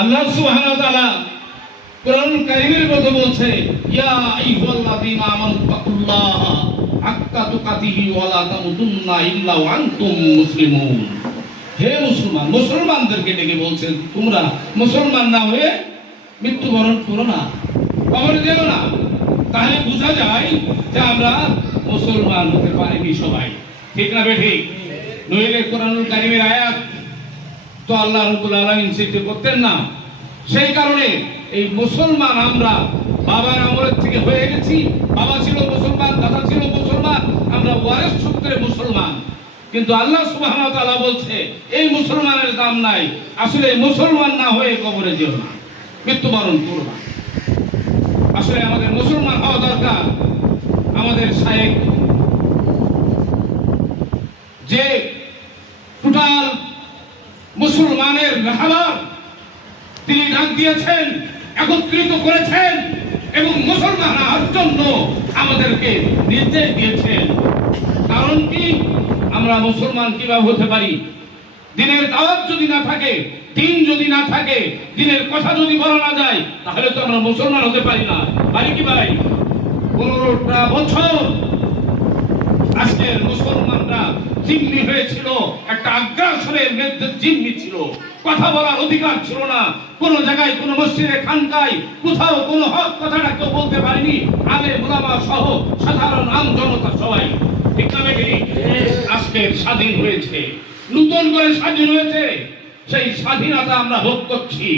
আল্লাহ সুবহানাহু ওয়া তাআলা কোরআনুল কারীমের মধ্যে বলছে, ইয়া আইয়ুহাল্লাযীনা আমানু তাকুল্লাহা হাক্কা তুকাতিহি ওয়া লা তামুতুন্না ইল্লা ওয়া আনতুম মুসলিমুন। হে মুসলমান, মুসলমানদেরকে ডেকে বলছেন, তোমরা মুসলমান না হয়ে মৃত্যুবরণ করো না, কবরে যেও না। তাহলে বোঝা যায় যে আমরা মুসলমান হতে পারিনি সবাই, ঠিক না বেঠিক? নইলে কোরআনুল কারীমের আয়াত তো আল্লাহ রাব্বুল আলামিন সৃষ্টি করতেন না। সেই কারণে এই মুসলমান আমরা বাবার আমলের থেকে হয়ে গেছি। বাবা ছিল মুসলমান, দাদা ছিল মুসলমান, আমরা ওয়ারিস সূত্রে মুসলমান। কিন্তু আল্লাহ সুবহানাহু ওয়া তাআলা বলছে এই মুসলমানের দাম নাই। আসলে মুসলমান না হয়ে কবরে যেও না, মৃত্যুবরণ করো না। আসলে আমাদের মুসলমান হওয়া দরকার। আমাদের শায়েখ যে টোটাল মুসলমানের রাহবার, তিনি ডাক দিয়েছেন, একত্রিত করেছেন এবং মুসলমান হওয়ার জন্য আমাদেরকে নির্দেশ দিয়েছেন। কারণ কি? আমরা মুসলমান কিভাবে হতে পারি? দিনের দাওয়াত যদি না থাকে, দিন যদি না থাকে, দিনের কথা যদি বলা না যায়, তাহলে তো আমরা মুসলমান হতে পারি না। পারি কি ভাই? 15টা বছর আজকের মুসলমানরা জিম্মি হয়েছিল, একটা আগ্রাসনের মধ্যে জিম্মি ছিল। কথা বলার অধিকার ছিল না। কোন জায়গায়, কোন মসজিদে, খানকায়, কোথাও কোন হক কথাটা কেউ বলতে পারেনি। আলে ওলামা সহ সাধারণ আম জনতা সবাই, ঠিক না বেটি? আজকে স্বাধীন হয়েছে, নতুন করে স্বাধীন হয়েছে। সেই স্বাধীনতা আমরা ভোগ করছি।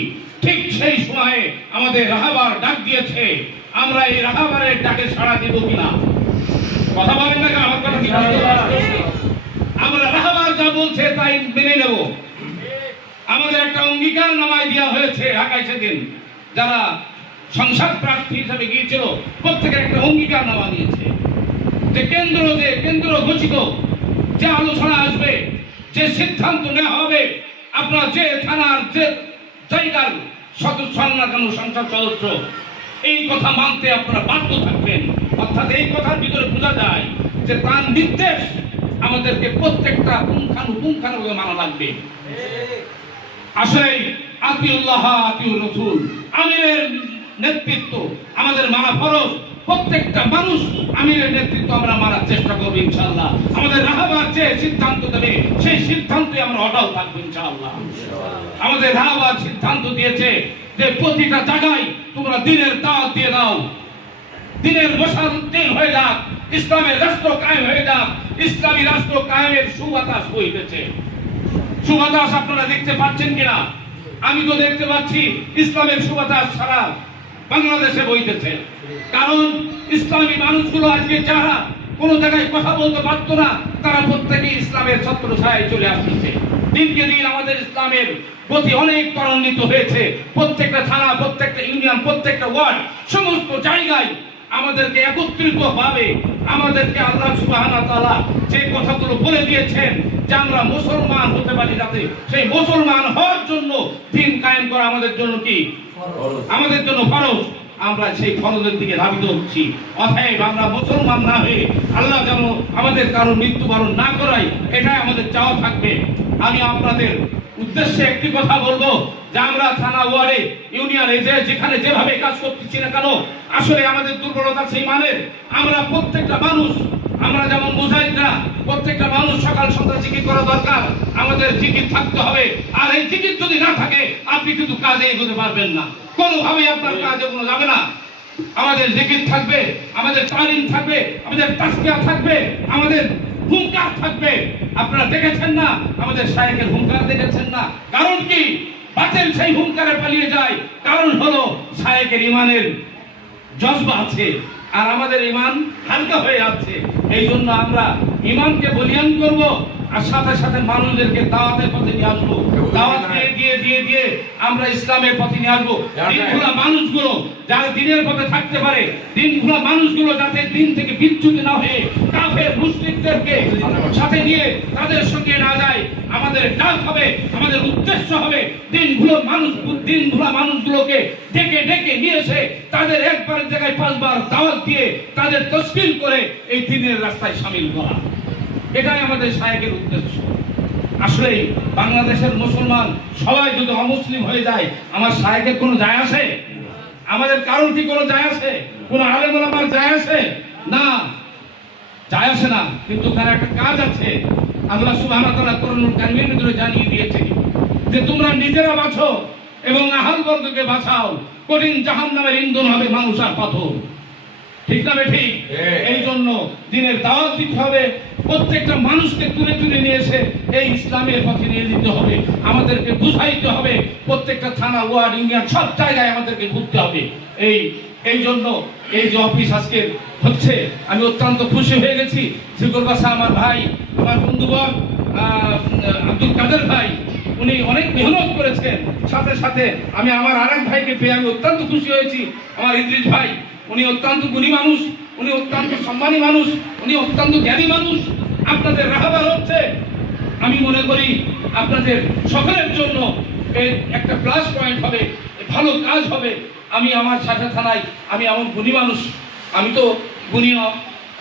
ঠিক সেই সময়ে আমাদের রাহবার ডাক দিয়েছে। আমরা এই রাহবারের ডাকে সাড়া দেব কিনা? কথা বলেন না কেন? আমার কথা কি? আমরা রাহবার যা বলছে তাই মেনে নেব। আমাদের একটা অঙ্গীকার নামায় দেওয়া হয়েছে ঢাকায় সেদিন, যারা সংসদ প্রার্থী হিসেবে গিয়েছিল প্রত্যেকের একটা অঙ্গীকার নামা নিয়েছে যে কেন্দ্র ঘোষিত যে আলোচনা আসবে, যে সিদ্ধান্ত নেওয়া হবে, আপনার যে থানার যে জায়গার সদস্য না কেন, সংসদ সদস্য, এই কথা মানতে আপনারা বাধ্য থাকবেন। অর্থাৎ এই কথার ভিতরে বোঝা যায় যে তার নির্দেশ আমাদেরকে প্রত্যেকটা পুঙ্খানুপুঙ্খানুভাবে মানা লাগবে। আসলে আতিউল্লাহ আতিউর রাসূল, আমিরের নেতৃত্ব আমাদের মানা ফরজ। প্রত্যেকটা মানুষ আমিরের নেতৃত্ব আমরা মানার চেষ্টা করবো ইনশাআল্লাহ। আমাদের রাহবার যে সিদ্ধান্ত দেবে সেই সিদ্ধান্তে আমরা অটল থাকবো ইনশাআল্লাহ। আমাদের রাহবার সিদ্ধান্ত দিয়েছে যে প্রতিটা জায়গায় তোমরা দিনের দাওয়াত দিয়ে দাও, দিনের বসার দিন হয়ে যাক, ইসলামের রাষ্ট্র কায়েম হয়ে যাক। ইসলামী রাষ্ট্র কায়েমের সুবাতাস বইতেছে। সুবাতাস আপনারা দেখতে পাচ্ছেন কিনা? আমি তো দেখতে পাচ্ছি ইসলামের সুবাতাস সারা বাংলাদেশে বইতেছে। কারণ ইসলামী মানুষগুলো আজকে যারা কোনো জায়গায় কথা বলতে পারতো না, তারা প্রত্যেকেই ইসলামের ছত্রছায়ায় চলে আসছে। দিনকে দিন আমাদের ইসলামের গতি অনেক ত্বরান্বিত হয়েছে। প্রত্যেকটা থানা, প্রত্যেকটা ইউনিয়ন, প্রত্যেকটা ওয়ার্ড, সমস্ত জায়গায় আমাদেরকে একত্রিত ভাবে আমাদেরকে আল্লাহ সুবহানাহু ওয়া তাআলা যে কথাগুলো বলে দিয়েছেন যে আমরা মুসলমান হতে পারি, যাতে সেই মুসলমান হওয়ার জন্য দিন কায়েম করা আমাদের জন্য কি? আমাদের জন্য ফরজ। আমরা সেই ফরজের দিকে ধাবিত হচ্ছি। অতএব আমরা মুসলমান না হয়ে আল্লাহ যেন আমাদের কারো মৃত্যুবরণ না করায়, এটাই আমাদের চাওয়া থাকবে। আমি আপনাদের উদ্দেশ্যে একটি কথা বলবো যে আমরা থানা, ওয়ার্ডে, ইউনিয়নে যেখানে যেভাবে কাজ করতেছি না কেন, আসলে আমাদের দুর্বলতা সেই মানের। আমরা প্রত্যেকটা মানুষ, আমরা যেমন মুজাহিদরা, প্রত্যেকটা মানুষ সকাল সন্ধ্যা জিকির করা দরকার। আমাদের জিকির থাকতে হবে। আর এই জিকির যদি না থাকে, আপনি কিন্তু কাজে এগোতে পারবেন না, কোনোভাবেই আপনার কাজ এগোনো যাবে না। আমাদের জিকির থাকবে, আমাদের তালিম থাকবে, আমাদের তাসবিহ থাকবে, আমাদের হুঙ্কার থাকবে। আপনারা দেখেছেন না আমাদের শায়েখের হুঙ্কার? দেখেছেন না? কারণ কি? বাতিল সেই হুঙ্কারে পালিয়ে যায়। কারণ হলো শায়েখের ইমানের জজবা আছে, আর আমাদের ইমান হালকা হয়ে আছে। এই জন্য আমরা ইমানকে বলিয়ান করব, আর সাথে সাথে মানুষদেরকে দাওয়াতের পথে নিয়ে আসবো। দাওয়াত দিয়ে আমরা ইসলামের পথে নিয়ে আসবো। দিনগুলা মানুষগুলো যারা দিনের পথে থাকতে পারে, দিনগুলা মানুষগুলো যাতে দিন থেকে বিচ্যুত না হয়ে কাফের মুশরিকদেরকে সাথে নিয়ে তাদের সঙ্গে না যায়, আমাদের ডাক হবে, আমাদের উদ্দেশ্য হবে দিনগুলা মানুষগুলোকে ডেকে নিয়ে এসে তাদের একবারের জায়গায় 5 বার দাওয়াত দিয়ে তাদের তশকিল করে এই দিনের রাস্তায় শামিল করা। এটাই আমাদের শায়েখের উদ্দেশ্য। আসলে বাংলাদেশের মুসলমান সবাই যদি অমুসলিম হয়ে যায় আমার সাহেবের কোনো যায় আসে? আমাদের কারোর কি কোনো যায় আসে? কোনো আলেম ওলামার যায় আসে? না, যায় আসে না। কিন্তু তার একটা কাজ আছে। আল্লাহ সুবহানাহু ওয়া তাআলা কোরআনুল কারীমের ভিতরে জানিয়ে দিয়েছেন যে তোমরা নিজেরা বাঁচো এবং আহল বর্গকে বাঁচাও, কঠিন জাহান্নামের ইন্ধন হবে মানুষ আর পাথর। ঠিক না ঠিক? এই জন্য দিনের দাওয়াত দিতে হবে, প্রত্যেকটা মানুষকে তুলে তুলে নিয়ে এসে এই ইসলামের পথে নিয়ে যেতে হবে, আমাদেরকে বুঝাইতে হবে, প্রত্যেকটা থানা ওয়ার্ড ইউনিয়ন সব জায়গায় আমাদেরকে ঘুরতে হবে। এই জন্য এই যে অফিস আজকে হচ্ছে আমি অত্যন্ত খুশি হয়ে গেছি। শিকর বাসা আমার ভাই, আমার বন্ধুবর আব্দুল কাদের ভাই, উনি অনেক মেহনত করেছেন। সাথে সাথে আমি আমার আরেক ভাইকে পেয়ে আমি অত্যন্ত খুশি হয়েছি, আমার ইদ্রিস ভাই। উনি অত্যন্ত গুণী মানুষ, উনি অত্যন্ত সম্মানী মানুষ, উনি অত্যন্ত জ্ঞানী মানুষ। আপনাদের রাহবার হচ্ছে, আমি মনে করি আপনাদের সকলের জন্য এর একটা প্লাস পয়েন্ট হবে, ভালো কাজ হবে। আমি আমার সাথে থানায় আমি এমন গুণী মানুষ, আমি তো গুণী না,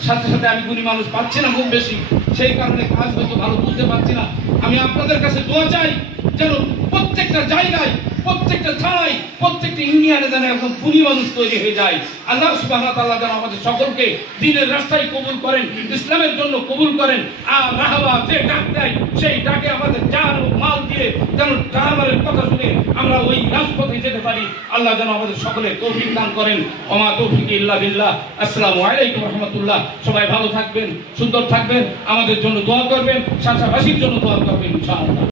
সাথে সাথে আমি গুণী মানুষ পাচ্ছি না খুব বেশি, সেই কারণে কাজ হয়তো ভালো বুঝতে পারছি না। আমি আপনাদের কাছে দোয়া চাই যেন প্রত্যেকটা জায়গায়, প্রত্যেকটা থানায়, প্রত্যেকটা ইউনিয়নে যেন একদম গুণী মানুষ তৈরি হয়ে যায়। আল্লাহ সুবহানাহু ওয়া তাআলা যেন আমাদের সকলকে দ্বীনের রাস্তায় কবুল করেন, ইসলামের জন্য কবুল করেন। আর রাহাবা যে ডাক দেয় সেই ডাকে আমাদের জান ও মাল দিয়ে যেন রাহাবারের কথা শুনে আমরা ওই রাজপথে যেতে পারি। আল্লাহ যেন আমাদের সকলে তৌফিক দান করেন। ওমা তৌফিক ইল্লা বিল্লাহ। আসসালামু আলাইকুম ওয়া রাহমাতুল্লাহ। সবাই ভালো থাকবেন, সুন্দর থাকবেন, আমাদের জন্য দোয়া করবেন, শাসাবাসীর জন্য দোয়া করবেন ইনশাআল্লাহ।